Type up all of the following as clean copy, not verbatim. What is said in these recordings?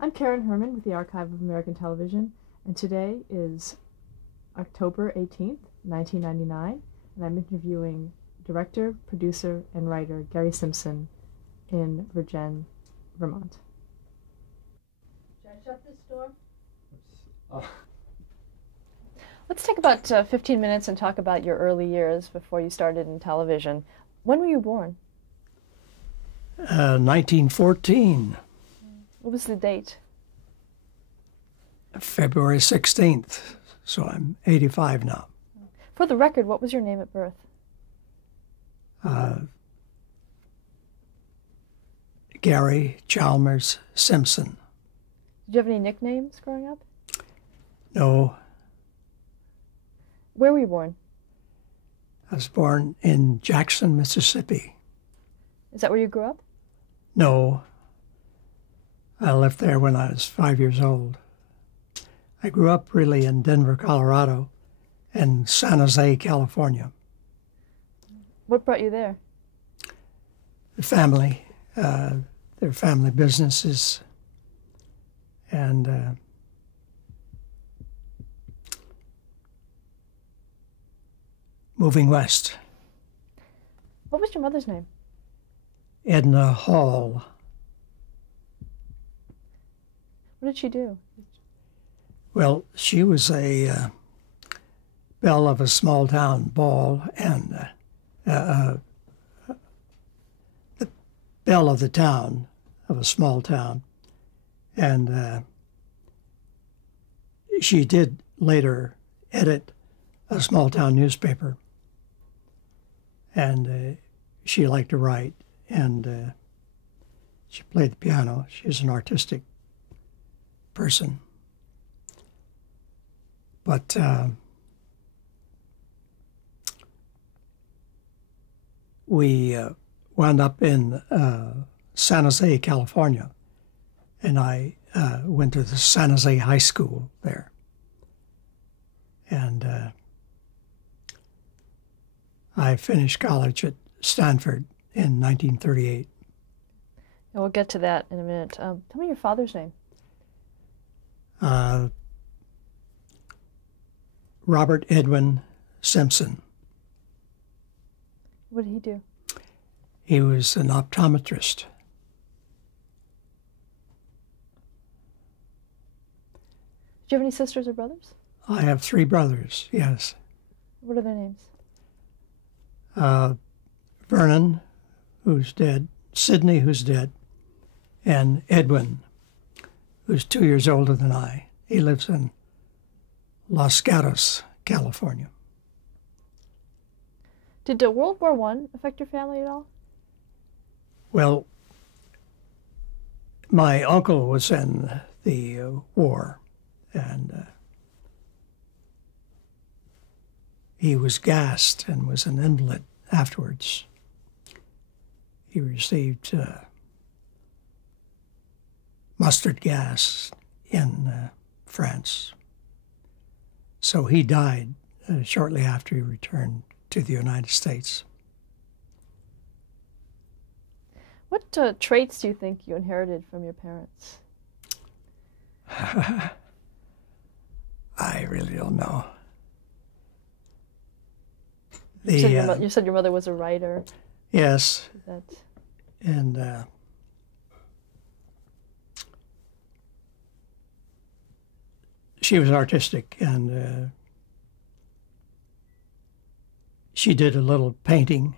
I'm Karen Herman with the Archive of American Television, and today is October 18th, 1999, and I'm interviewing director, producer, and writer Garry Simpson in Virgin, Vermont. Should I shut this door? Let's take about 15 minutes and talk about your early years before you started in television. When were you born? 1914. What was the date? February 16th, so I'm 85 now. For the record, what was your name at birth? Garry Chalmers Simpson. Did you have any nicknames growing up? No, Where were you born? I was born in Jackson, Mississippi. Is that where you grew up? No, I left there when I was 5 years old. I grew up really in Denver, Colorado, and San Jose, California. What brought you there? The family, their family businesses, and moving west. What was your mother's name? Edna Hall. What did she do? Well, she was a belle of a small town ball and the belle of the town of a small town. And she did later edit a small town newspaper. And she liked to write, and she played the piano. She was an artistic person. But we wound up in San Jose, California, and I went to the San Jose High School there. And I finished college at Stanford in 1938. And we'll get to that in a minute. Tell me your father's name. Robert Edwin Simpson. What did he do? He was an optometrist. Do you have any sisters or brothers? I have three brothers, yes. What are their names? Vernon, who's dead, Sidney, who's dead, and Edwin, who's 2 years older than I. He lives in Los Gatos, California. Did World War I affect your family at all? Well, my uncle was in the war, and he was gassed and was an invalid afterwards. He received mustard gas in France. So he died shortly after he returned to the United States. What traits do you think you inherited from your parents? I really don't know. You said your mother was a writer. Yes. That... And she was artistic, and she did a little painting,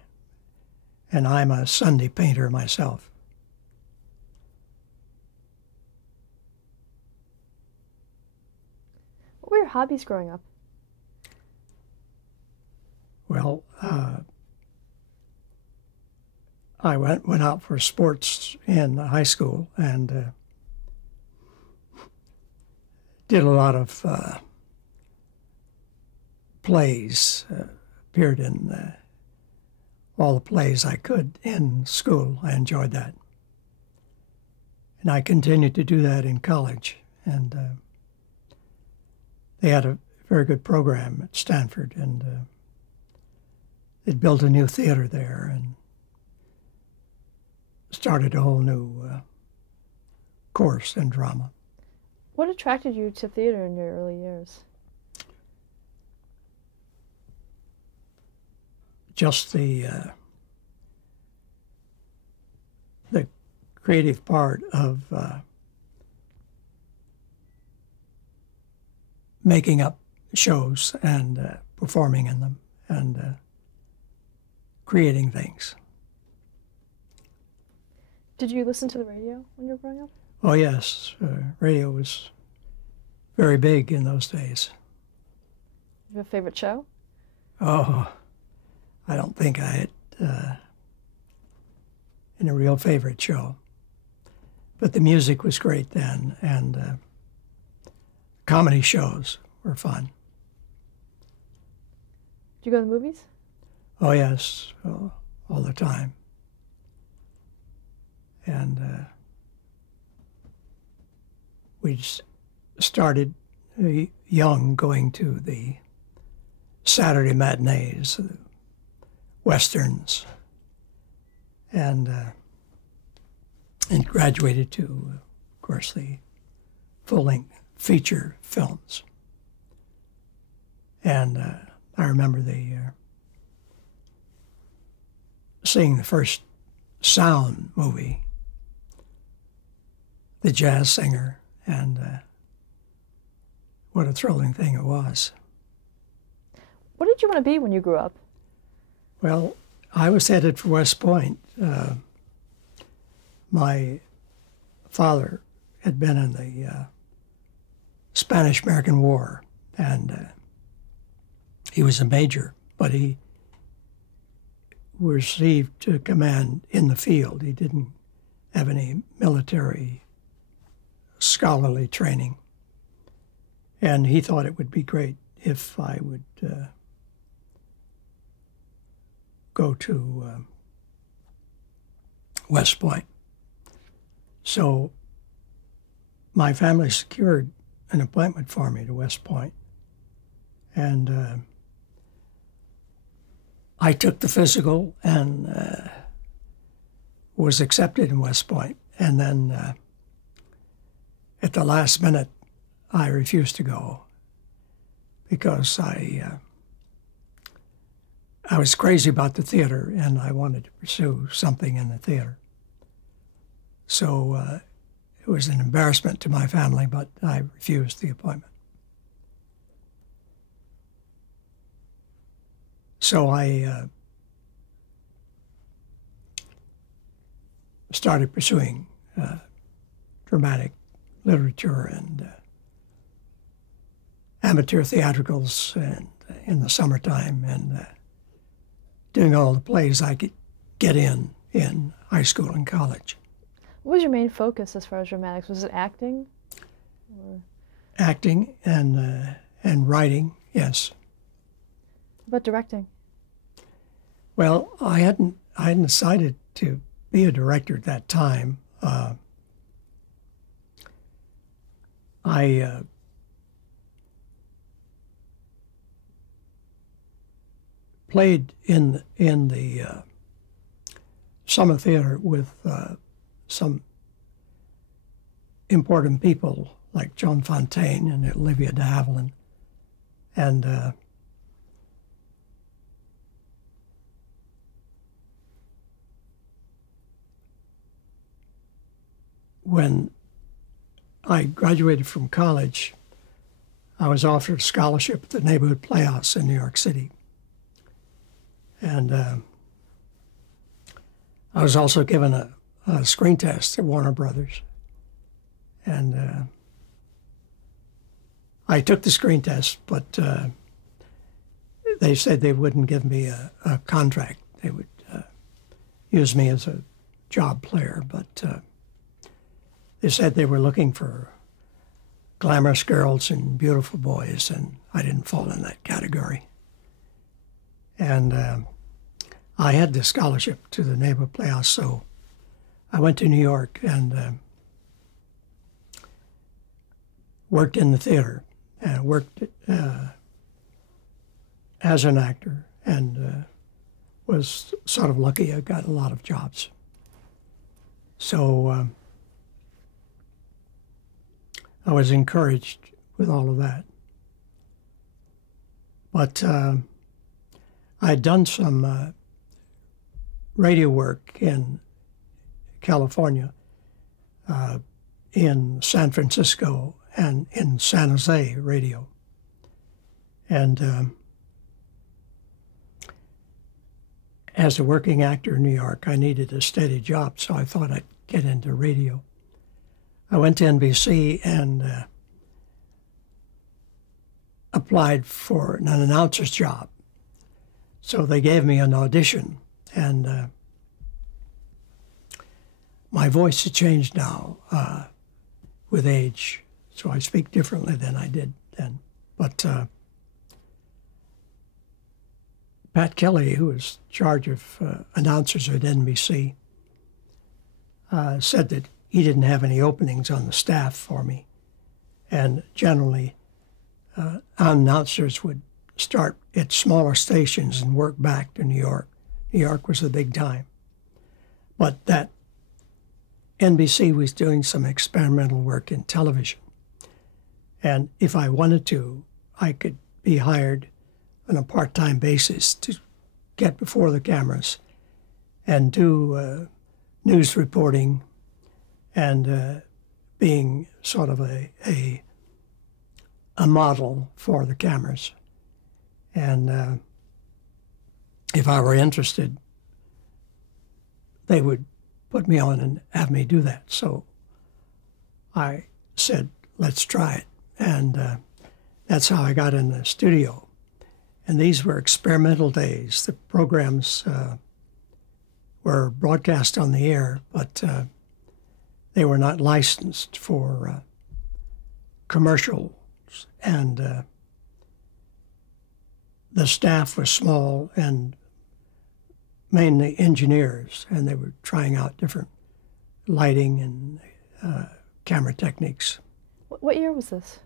and I'm a Sunday painter myself. What were your hobbies growing up? Well, I went out for sports in high school and did a lot of plays, appeared in all the plays I could in school. I enjoyed that. And I continued to do that in college. And they had a very good program at Stanford, and they'd built a new theater there and started a whole new course in drama. What attracted you to theater in your early years? Just the creative part of making up shows and performing in them and creating things. Did you listen to the radio when you were growing up? Oh, yes. Radio was very big in those days. Do you have a favorite show? Oh, I don't think I had a real favorite show. But the music was great then, and comedy shows were fun. Did you go to the movies? Oh, yes, all the time. And we started young going to the Saturday matinees, westerns, and graduated to, of course, the full-length feature films. And I remember seeing the first sound movie, The Jazz Singer, and what a thrilling thing it was. What did you want to be when you grew up? Well, I was headed for West Point. My father had been in the Spanish-American War, and he was a major, but he received to command in the field. He didn't have any military scholarly training, and he thought it would be great if I would go to West Point. So my family secured an appointment for me to West Point, and I took the physical and was accepted in West Point. And then at the last minute, I refused to go because I was crazy about the theater and I wanted to pursue something in the theater. So it was an embarrassment to my family, but I refused the appointment. So I started pursuing dramatic literature and amateur theatricals and in the summertime and doing all the plays I could get in high school and college. What was your main focus as far as dramatics? Was it acting? Or... Acting and writing, yes. About directing? Well, I hadn't decided to be a director at that time. I played in the summer theater with some important people like Joan Fontaine and Olivia de Havilland, and when I graduated from college, I was offered a scholarship at the Neighborhood Playhouse in New York City. And I was also given a screen test at Warner Brothers. And I took the screen test, but they said they wouldn't give me a contract. They would use me as a job player, but they said they were looking for glamorous girls and beautiful boys, and I didn't fall in that category. And I had the scholarship to the Neighborhood Playhouse, so I went to New York and worked in the theater and worked as an actor and was sort of lucky. I got a lot of jobs. So I was encouraged with all of that. But I'd done some radio work in California, in San Francisco and in San Jose radio. And as a working actor in New York, I needed a steady job, so I thought I'd get into radio. I went to NBC and applied for an announcer's job. So they gave me an audition, and my voice has changed now with age, so I speak differently than I did then. But Pat Kelly, who was in charge of announcers at NBC, said that he didn't have any openings on the staff for me. And generally, announcers would start at smaller stations and work back to New York. New York was the big time. But that NBC was doing some experimental work in television. And if I wanted to, I could be hired on a part-time basis to get before the cameras and do news reporting and being sort of a model for the cameras. And if I were interested, they would put me on and have me do that. So I said, let's try it. And that's how I got in the studio. And these were experimental days. The programs were broadcast on the air, but they were not licensed for commercials. And the staff was small and mainly engineers, and they were trying out different lighting and camera techniques. What year was this?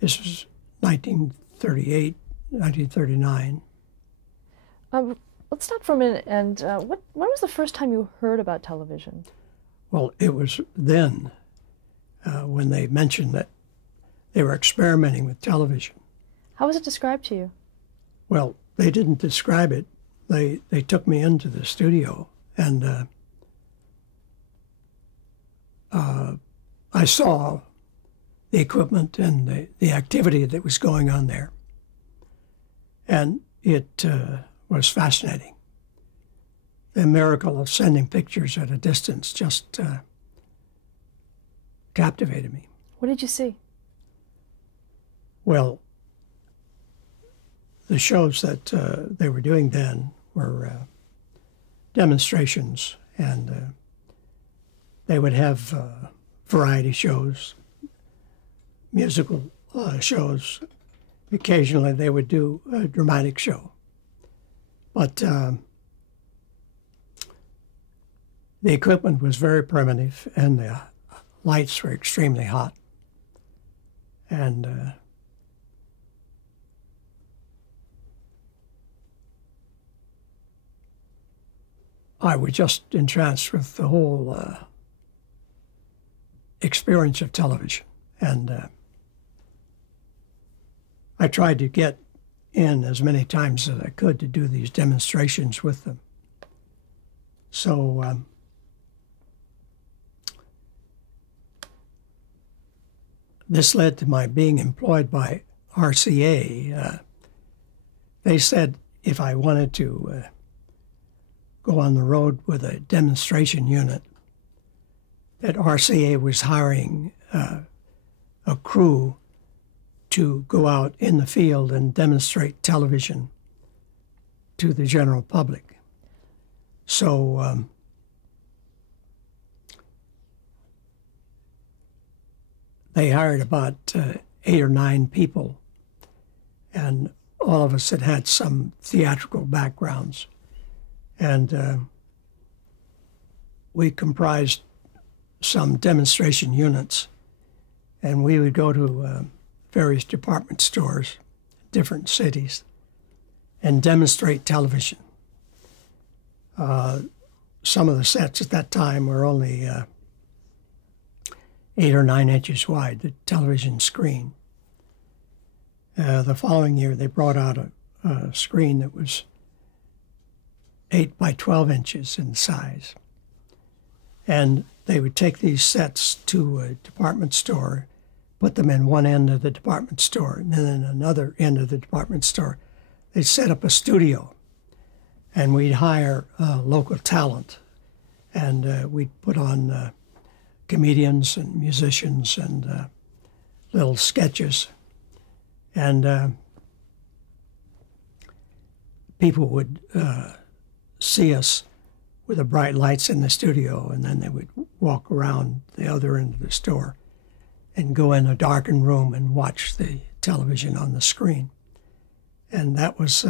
This was 1938, 1939. Let's stop for a minute. And when was the first time you heard about television? Well, it was then when they mentioned that they were experimenting with television. How was it described to you? Well, they didn't describe it. They took me into the studio, and I saw the equipment and the activity that was going on there. And it was fascinating. The miracle of sending pictures at a distance just captivated me. What did you see? Well, the shows that they were doing then were demonstrations, and they would have variety shows, musical shows. Occasionally they would do a dramatic show. But the equipment was very primitive, and the lights were extremely hot. And I was just entranced with the whole experience of television. And I tried to get in as many times as I could to do these demonstrations with them. So this led to my being employed by RCA. They said if I wanted to go on the road with a demonstration unit, that RCA was hiring a crew to go out in the field and demonstrate television to the general public. So they hired about 8 or 9 people, and all of us had some theatrical backgrounds. And we comprised some demonstration units, and we would go to various department stores, different cities, and demonstrate television. Some of the sets at that time were only 8 or 9 inches wide, the television screen. The following year, they brought out a screen that was 8 by 12 inches in size. And they would take these sets to a department store, put them in one end of the department store, and then in another end of the department store. They'd set up a studio, and we'd hire local talent, and we'd put on comedians and musicians and little sketches. And people would see us with the bright lights in the studio, and then they would walk around the other end of the store and go in a darkened room and watch the television on the screen. And that was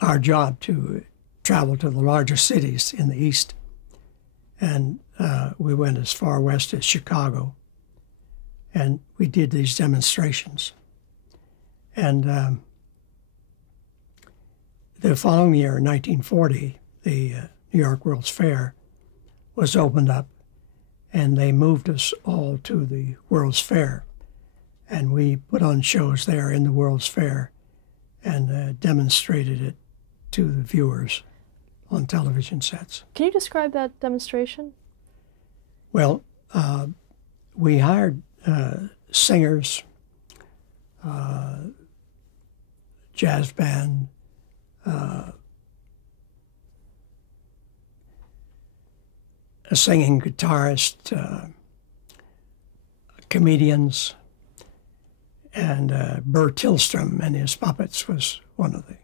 our job, to travel to the larger cities in the East. And we went as far west as Chicago, and we did these demonstrations. And the following year, 1940, the New York World's Fair was opened up, and they moved us all to the World's Fair. And we put on shows there in the World's Fair and demonstrated it to the viewers on television sets. Can you describe that demonstration? Well, we hired singers, jazz band, a singing guitarist, comedians, and Burr Tillstrom and his puppets was one of the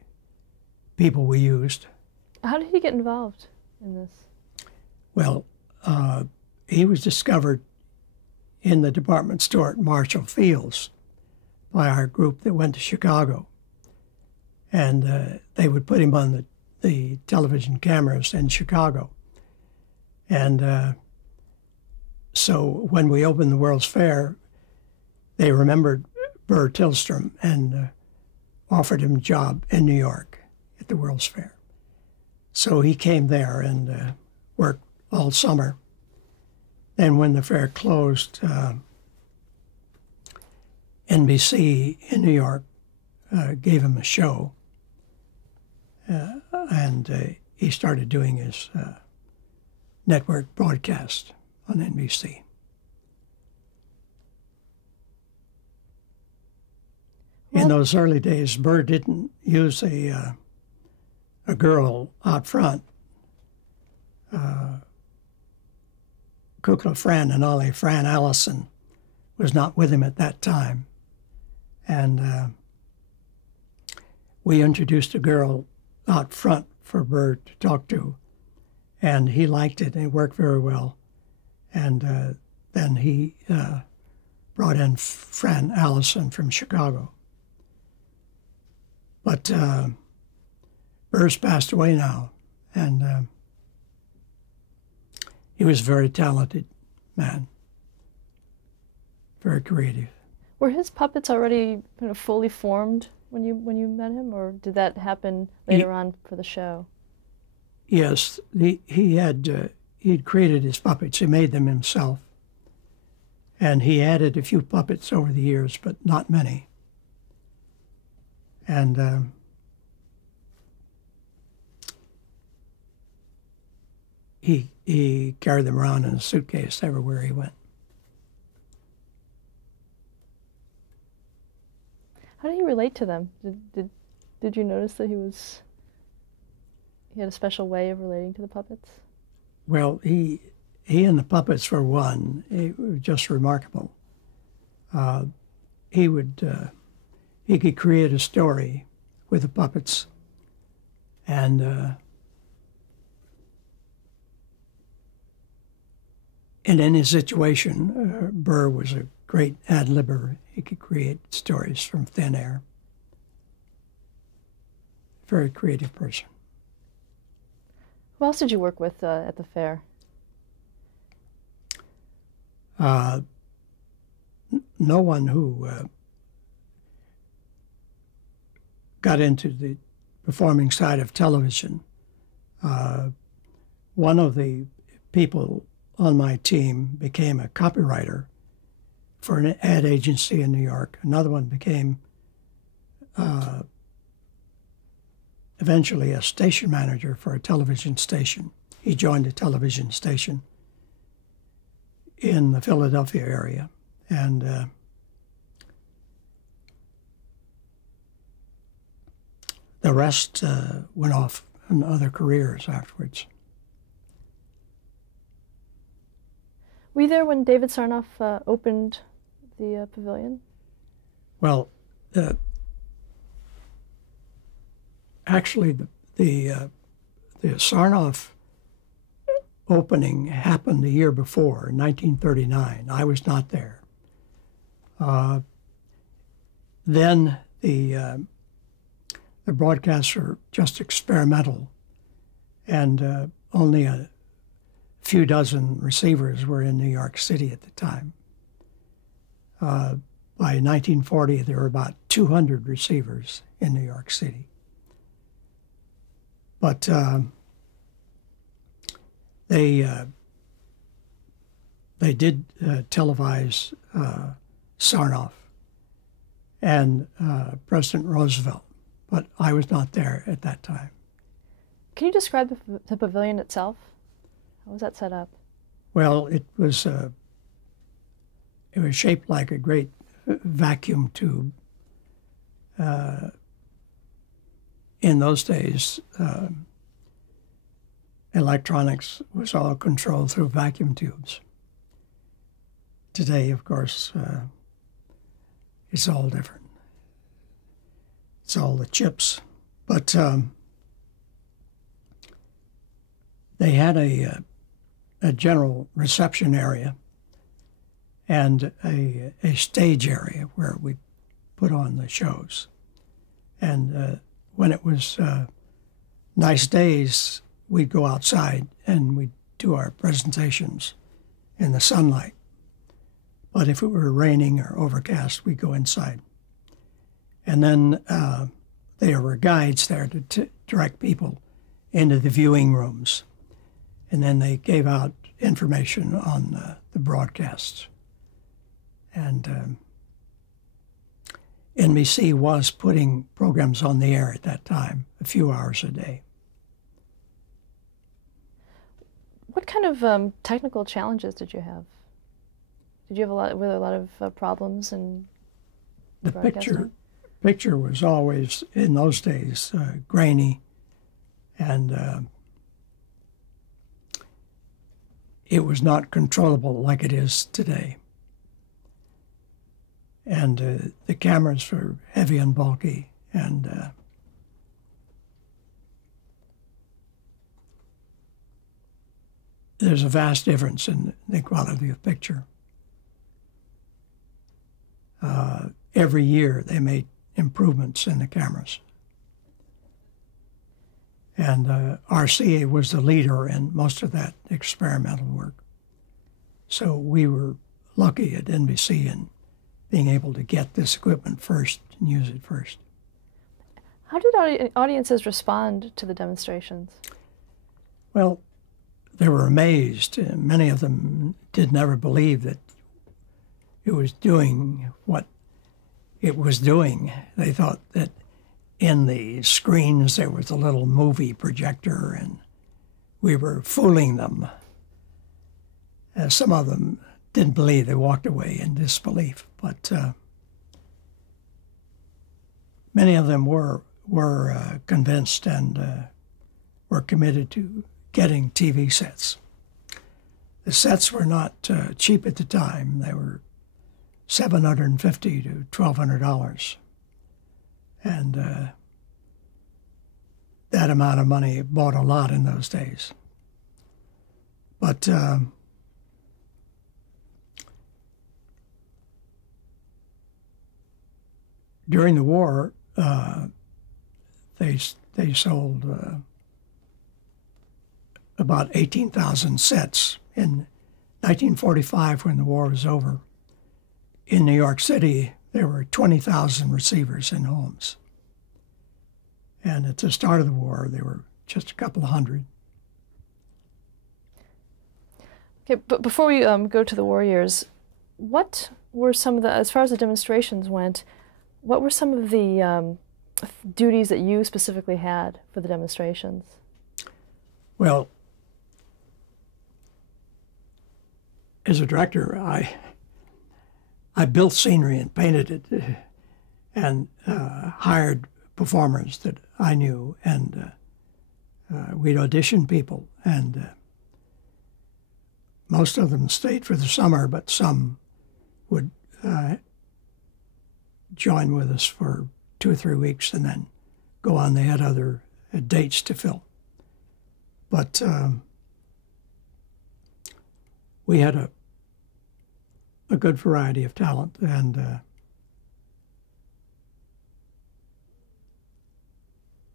people we used. How did he get involved in this? Well, he was discovered in the department store at Marshall Field's by our group that went to Chicago. And they would put him on the television cameras in Chicago. And so when we opened the World's Fair, they remembered Burr Tillstrom and offered him a job in New York at the World's Fair. So he came there and worked all summer. And when the fair closed, NBC in New York gave him a show, and he started doing his network broadcast on NBC. In those early days, Burr didn't use a girl out front. Kukla Fran and Ollie Fran Allison was not with him at that time. And we introduced a girl out front for Burr to talk to, and he liked it, and it worked very well. And then he brought in Fran Allison from Chicago. But Burr's passed away now, and he was a very talented man, very creative. Were his puppets already kind of fully formed when you met him, or did that happen later on for the show? Yes, he'd created his puppets. He made them himself, and he added a few puppets over the years, but not many. And he carried them around in a suitcase everywhere he went. How did he relate to them? Did you notice that he had a special way of relating to the puppets? Well, he and the puppets were one. It was just remarkable. He could create a story with the puppets, and in any situation, Burr was a great ad-libber. He could create stories from thin air. Very creative person. Who else did you work with at the fair? No one who got into the performing side of television. One of the people on my team became a copywriter for an ad agency in New York. Another one became eventually a station manager for a television station. He joined a television station in the Philadelphia area. And the rest went off in other careers afterwards. Were you there when David Sarnoff opened the pavilion? Well, actually, the Sarnoff opening happened the year before, in 1939. I was not there. Then the broadcasts were just experimental, and only a few dozen receivers were in New York City at the time. By 1940, there were about 200 receivers in New York City. But they did televise Sarnoff and President Roosevelt, but I was not there at that time. Can you describe the pavilion itself? How was that set up? Well, it was shaped like a great vacuum tube. In those days, electronics was all controlled through vacuum tubes. Today, of course, it's all different. It's all the chips. But they had a general reception area and a stage area where we put on the shows. And when it was nice days, we'd go outside and we'd do our presentations in the sunlight. But if it were raining or overcast, we'd go inside. And then there were guides there to direct people into the viewing rooms. And then they gave out information on the broadcasts. And NBC was putting programs on the air at that time, a few hours a day. What kind of technical challenges did you have? Did you have were there a lot of problems in the broadcasting? picture was always, in those days, grainy, and it was not controllable like it is today. And the cameras were heavy and bulky, and there's a vast difference in the quality of picture. Every year they made improvements in the cameras. And RCA was the leader in most of that experimental work. So we were lucky at NBC in being able to get this equipment first and use it first. How did audiences respond to the demonstrations? Well, they were amazed. Many of them did never believe that it was doing what it was doing. They thought that in the screens there was a little movie projector and we were fooling them. Some of them didn't believe. They walked away in disbelief. But many of them were convinced and were committed to getting TV sets. The sets were not cheap at the time. They were $750 to $1,200. And that amount of money bought a lot in those days. But during the war, they sold about 18,000 sets. In 1945, when the war was over, in New York City, there were 20,000 receivers in homes. And at the start of the war, there were just a couple of hundred. Okay, but before we go to the war years, what were some of the, as far as the demonstrations went, what were some of the duties that you specifically had for the demonstrations? Well, as a director, I built scenery and painted it, and hired performers that I knew, and we'd audition people, and most of them stayed for the summer, but some would join with us for 2 or 3 weeks and then go on. They had other dates to fill. But we had a good variety of talent, and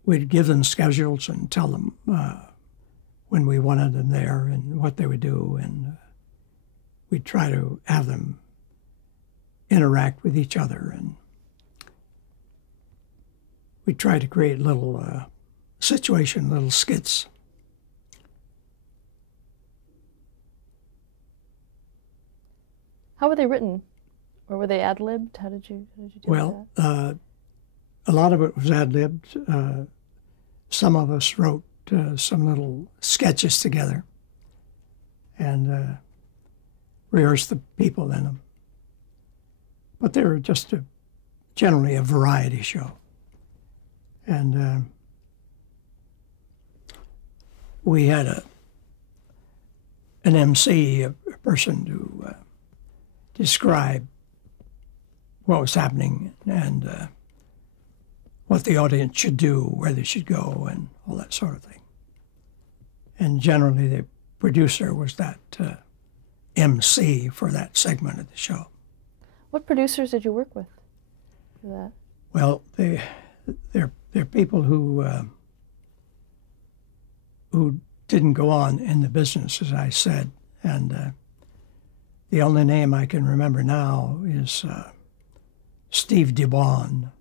we'd give them schedules and tell them when we wanted them there and what they would do, and we'd try to have them interact with each other, and we'd try to create little little skits. How were they written? Or were they ad-libbed? How did you do Well, that? A lot of it was ad-libbed. Some of us wrote some little sketches together and rehearsed the people in them. But they were just generally a variety show. And we had an MC, a person to describe what was happening and what the audience should do, where they should go, and all that sort of thing. And generally, the producer was that MC for that segment of the show. What producers did you work with for that? Well, they're people who didn't go on in the business, as I said, and the only name I can remember now is Steve DeBon.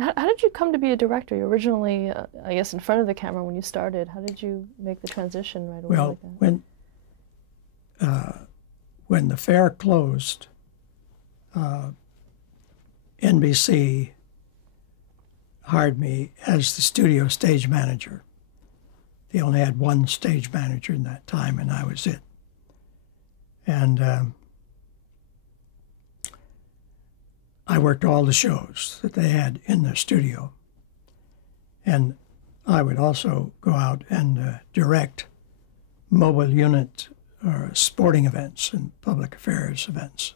How did you come to be a director? You originally, I guess, in front of the camera when you started. How did you make the transition right away? Well, like that? When the fair closed, NBC hired me as the studio stage manager. They only had one stage manager in that time, and I was it. And I worked all the shows that they had in the studio. And I would also go out and direct mobile unit or sporting events and public affairs events.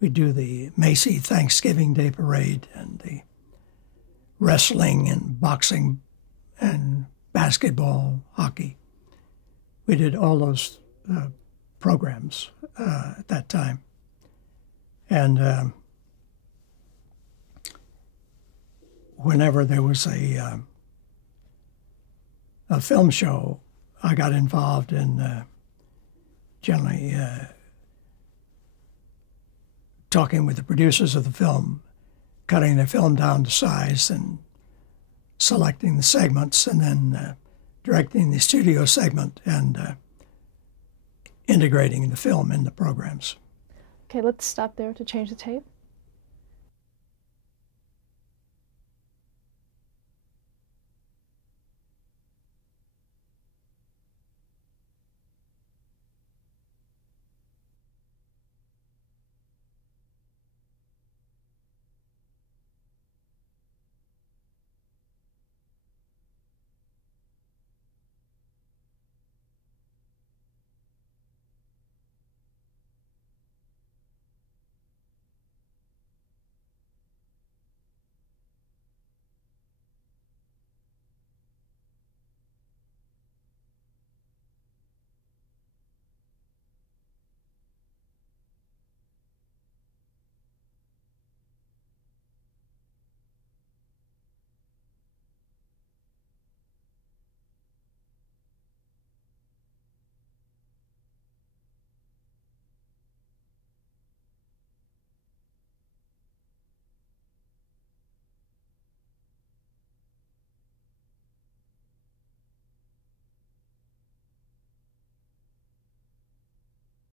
We'd do the Macy Thanksgiving Day Parade and the wrestling and boxing and basketball, hockey. We did all those programs at that time. And whenever there was a film show, I got involved in generally talking with the producers of the film, cutting the film down to size and selecting the segments, and then directing the studio segment and integrating the film in the programs. Okay, let's stop there to change the tape.